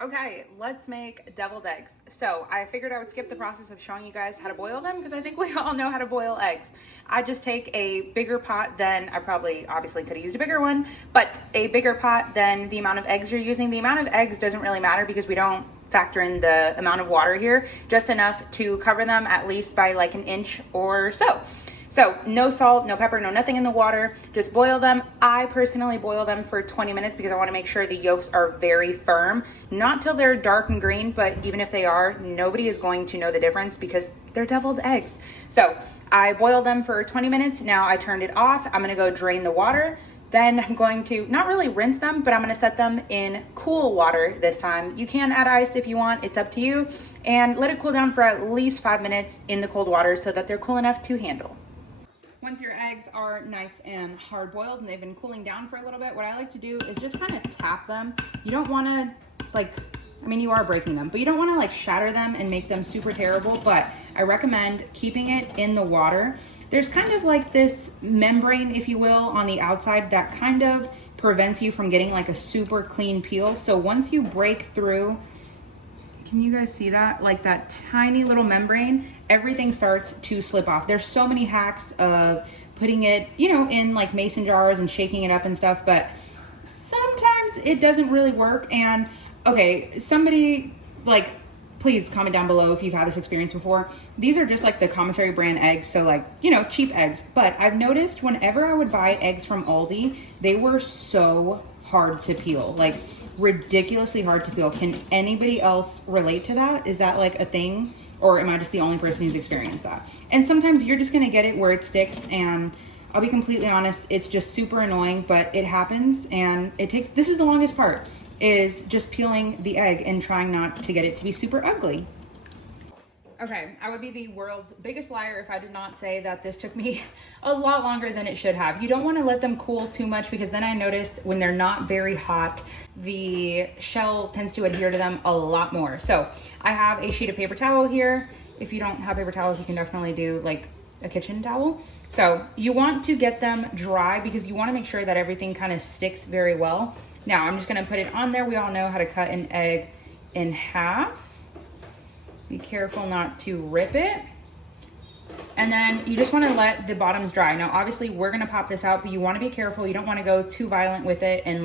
Okay, let's make deviled eggs. So I figured I would skip the process of showing you guys how to boil them because I think we all know how to boil eggs. I just take a bigger pot than, I probably obviously could have used a bigger one, but a bigger pot than the amount of eggs you're using. The amount of eggs doesn't really matter because we don't factor in the amount of water here, just enough to cover them at least by like an inch or so. So no salt, no pepper, no nothing in the water, just boil them. I personally boil them for 20 minutes because I want to make sure the yolks are very firm. Not till they're dark and green, but even if they are, nobody is going to know the difference because they're deviled eggs. So I boiled them for 20 minutes. Now I turned it off. I'm going to go drain the water. Then I'm going to not really rinse them, but I'm going to set them in cool water this time. You can add ice if you want, it's up to you. And let it cool down for at least 5 minutes in the cold water so that they're cool enough to handle. Once your eggs are nice and hard boiled and they've been cooling down for a little bit, what I like to do is just kind of tap them. You don't want to you are breaking them, but you don't want to shatter them and make them super terrible, but I recommend keeping it in the water. There's kind of like this membrane, if you will, on the outside that kind of prevents you from getting like a super clean peel. So once you break through, can you guys see that? Like that tiny little membrane, everything starts to slip off. There's so many hacks of putting it, in like mason jars and shaking it up and stuff, but sometimes it doesn't really work. And okay, somebody please comment down below if you've had this experience before. These are just like the commissary brand eggs, so cheap eggs. But I've noticed whenever I would buy eggs from Aldi, they were so hard to peel, like ridiculously hard to peel. Can anybody else relate to that? Is that like a thing? Or am I just the only person who's experienced that? And sometimes you're just gonna get it where it sticks, and I'll be completely honest, it's just super annoying, but it happens, and this is the longest part, is just peeling the egg and trying not to get it to be super ugly. Okay, I would be the world's biggest liar if I did not say that this took me a lot longer than it should have. You don't want to let them cool too much because then I notice when they're not very hot, the shell tends to adhere to them a lot more. So I have a sheet of paper towel here. If you don't have paper towels, you can definitely do like a kitchen towel. So you want to get them dry because you want to make sure that everything kind of sticks very well. Now I'm just going to put it on there. We all know how to cut an egg in half. Be careful not to rip it. And then you just want to let the bottoms dry. Now, obviously we're going to pop this out, but you want to be careful. You don't want to go too violent with it and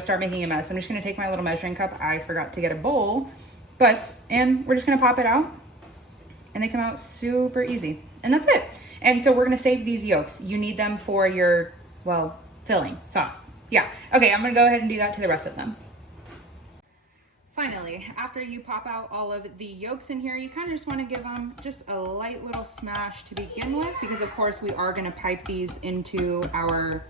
start making a mess. I'm just going to take my little measuring cup. I forgot to get a bowl, and we're just going to pop it out, and they come out super easy. And that's it. And so we're going to save these yolks. You need them for your, filling sauce. Yeah. Okay. I'm going to go ahead and do that to the rest of them. Finally, after you pop out all of the yolks in here, you kind of just want to give them just a light little smash to begin with, because of course we are going to pipe these into our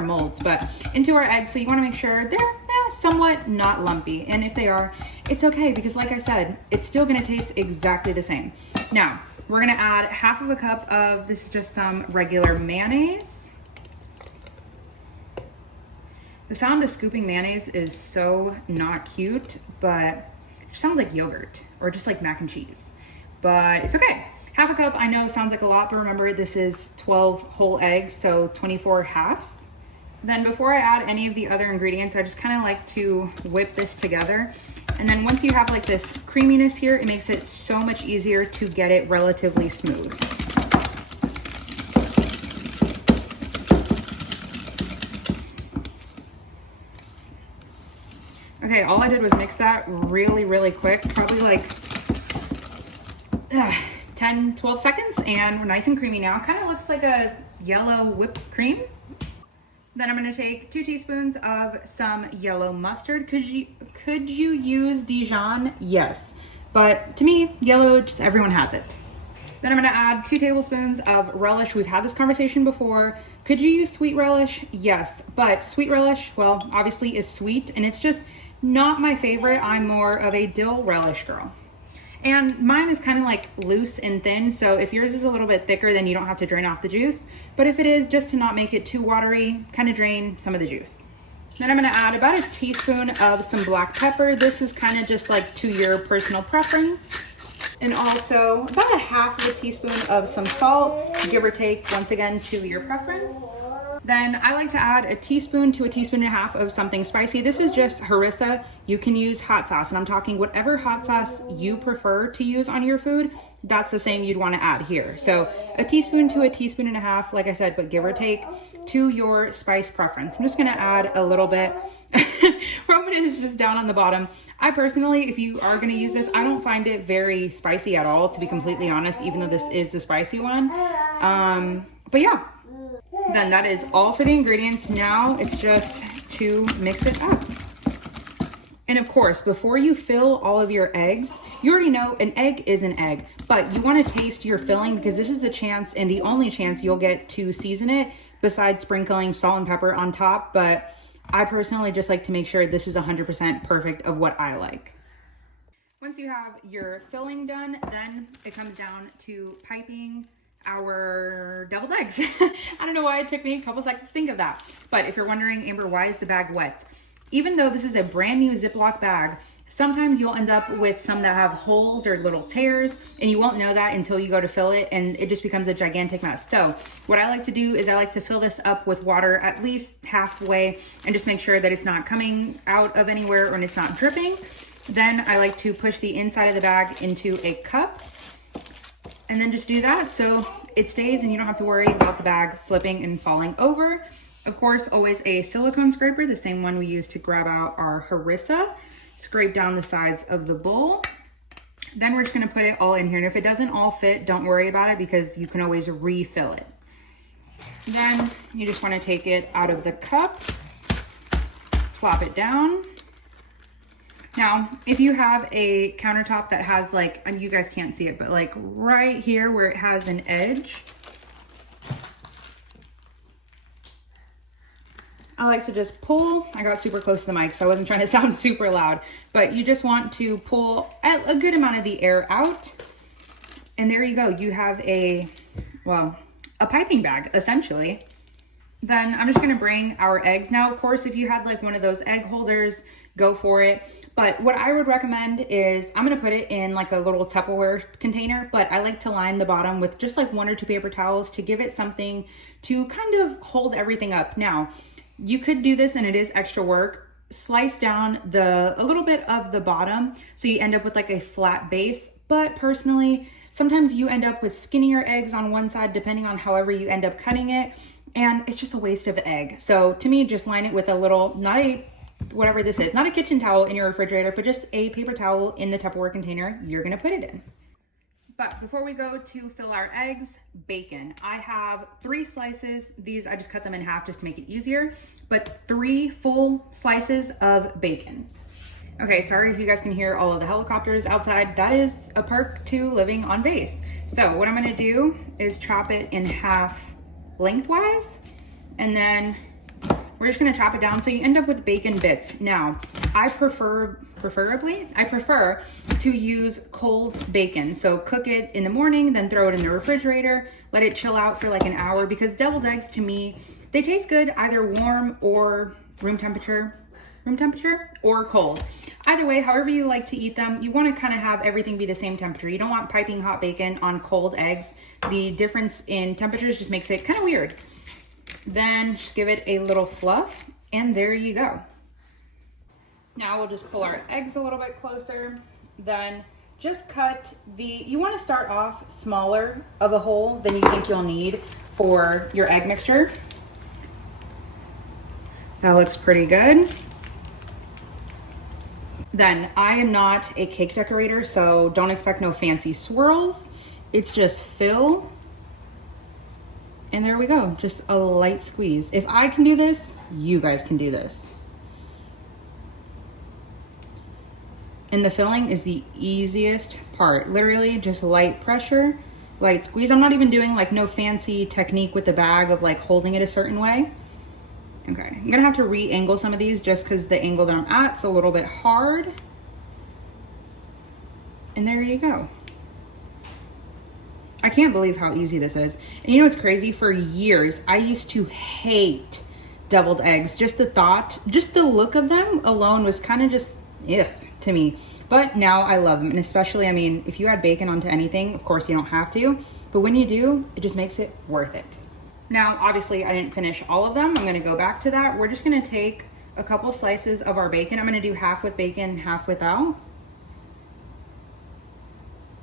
molds, but into our eggs. So you want to make sure they're somewhat not lumpy. And if they are, it's okay, because like I said, it's still going to taste exactly the same. Now, we're going to add half of a cup of, this is just some regular mayonnaise. The sound of scooping mayonnaise is so not cute, but it sounds like yogurt or just like mac and cheese, but it's okay. Half a cup, I know sounds like a lot, but remember this is 12 whole eggs, so 24 halves. Then before I add any of the other ingredients, I just kind of like to whip this together. And then once you have like this creaminess here, it makes it so much easier to get it relatively smooth. Okay, all I did was mix that really, really quick, probably like 10, 12 seconds, and we're nice and creamy now. It kind of looks like a yellow whipped cream. Then I'm gonna take 2 teaspoons of some yellow mustard. Could you use Dijon? Yes, but to me, yellow, just everyone has it. Then I'm gonna add 2 tablespoons of relish. We've had this conversation before. Could you use sweet relish? Yes, but sweet relish, well, obviously is sweet, and it's just not my favorite. I'm more of a dill relish girl. And mine is kind of like loose and thin, so if yours is a little bit thicker, then you don't have to drain off the juice. But if it is, just to not make it too watery, kind of drain some of the juice. Then I'm gonna add about a teaspoon of some black pepper. This is kind of just like to your personal preference. And also about a half of a teaspoon of some salt, give or take, once again, to your preference. Then I like to add a teaspoon to a teaspoon and a half of something spicy. This is just harissa. You can use hot sauce, and I'm talking whatever hot sauce you prefer to use on your food, that's the same you'd want to add here. So a teaspoon to a teaspoon and a half, like I said, but give or take to your spice preference. I'm just gonna add a little bit. Roman is just down on the bottom. I personally, if you are gonna use this, I don't find it very spicy at all, to be completely honest, even though this is the spicy one. But yeah. Then that is all for the ingredients. Now it's just to mix it up. And of course, before you fill all of your eggs, you already know an egg is an egg, but you want to taste your filling, because this is the chance and the only chance you'll get to season it besides sprinkling salt and pepper on top. But I personally just like to make sure this is 100% perfect of what I like. Once you have your filling done, then it comes down to piping our deviled eggs. I don't know why it took me a couple seconds to think of that. But if you're wondering, Amber, why is the bag wet? Even though this is a brand new Ziploc bag, sometimes you'll end up with some that have holes or little tears, and you won't know that until you go to fill it, and it just becomes a gigantic mess. So what I like to do is I like to fill this up with water at least halfway and just make sure that it's not coming out of anywhere and it's not dripping. Then I like to push the inside of the bag into a cup, and then just do that so it stays and you don't have to worry about the bag flipping and falling over. Of course, always a silicone scraper, the same one we use to grab out our harissa. Scrape down the sides of the bowl. Then we're just gonna put it all in here. And if it doesn't all fit, don't worry about it, because you can always refill it. Then you just wanna take it out of the cup, flop it down. Now, if you have a countertop that has like, and you guys can't see it, but like right here where it has an edge, I like to just pull. I got super close to the mic, so I wasn't trying to sound super loud, but you just want to pull a good amount of the air out. And there you go. You have a piping bag, essentially. Then I'm just gonna bring our eggs. Now, of course, if you had like one of those egg holders, go for it. But what I would recommend is I'm gonna put it in like a little Tupperware container, but I like to line the bottom with just like 1 or 2 paper towels to give it something to kind of hold everything up. Now, you could do this, and it is extra work. Slice down a little bit of the bottom so you end up with like a flat base. But personally, sometimes you end up with skinnier eggs on one side, depending on however you end up cutting it, and it's just a waste of egg. So to me, just line it with a little, not a, whatever this is, not a kitchen towel in your refrigerator, but just a paper towel in the Tupperware container you're gonna put it in. But before we go to fill our eggs, bacon. I have 3 slices. These, I just cut them in half just to make it easier, but 3 full slices of bacon. Okay, sorry if you guys can hear all of the helicopters outside. That is a perk to living on base. So what I'm gonna do is chop it in half lengthwise, and then we're just gonna chop it down so you end up with bacon bits. Now, I prefer to use cold bacon. So cook it in the morning, then throw it in the refrigerator, let it chill out for like an hour, because deviled eggs to me, they taste good either warm or room temperature or cold. Either way, however you like to eat them, you want to kind of have everything be the same temperature. You don't want piping hot bacon on cold eggs. The difference in temperatures just makes it kind of weird. Then just give it a little fluff, and there you go. Now we'll just pull our eggs a little bit closer. Then just cut you want to start off smaller of a hole than you think you'll need for your egg mixture. That looks pretty good. Then I am not a cake decorator, so don't expect no fancy swirls. It's just fill. And there we go, just a light squeeze. If I can do this, you guys can do this. And the filling is the easiest part. Literally just light pressure, light squeeze. I'm not even doing like no fancy technique with the bag of like holding it a certain way. Okay, I'm gonna have to re-angle some of these just because the angle that I'm at's a little bit hard. And there you go. I can't believe how easy this is. And you know what's crazy? For years, I used to hate deviled eggs. Just the thought, just the look of them alone was kind of just to me. But now I love them. And especially, I mean, if you add bacon onto anything, of course you don't have to, but when you do, it just makes it worth it. Now, obviously I didn't finish all of them. I'm gonna go back to that. We're just gonna take a couple slices of our bacon. I'm gonna do half with bacon, half without.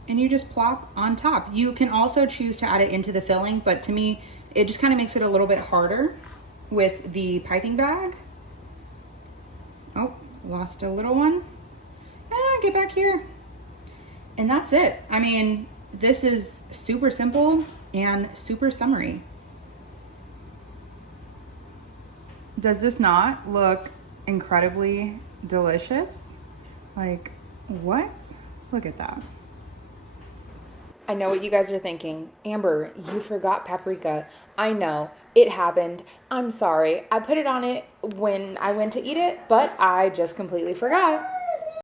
And you just plop on top. You can also choose to add it into the filling, but to me, it just kind of makes it a little bit harder with the piping bag. Oh, lost a little one. Get back here. And that's it. I mean, this is super simple and super summery. Does this not look incredibly delicious? Like, what? Look at that. I know what you guys are thinking. Amber, you forgot paprika. I know, it happened. I'm sorry. I put it on it when I went to eat it, but I just completely forgot.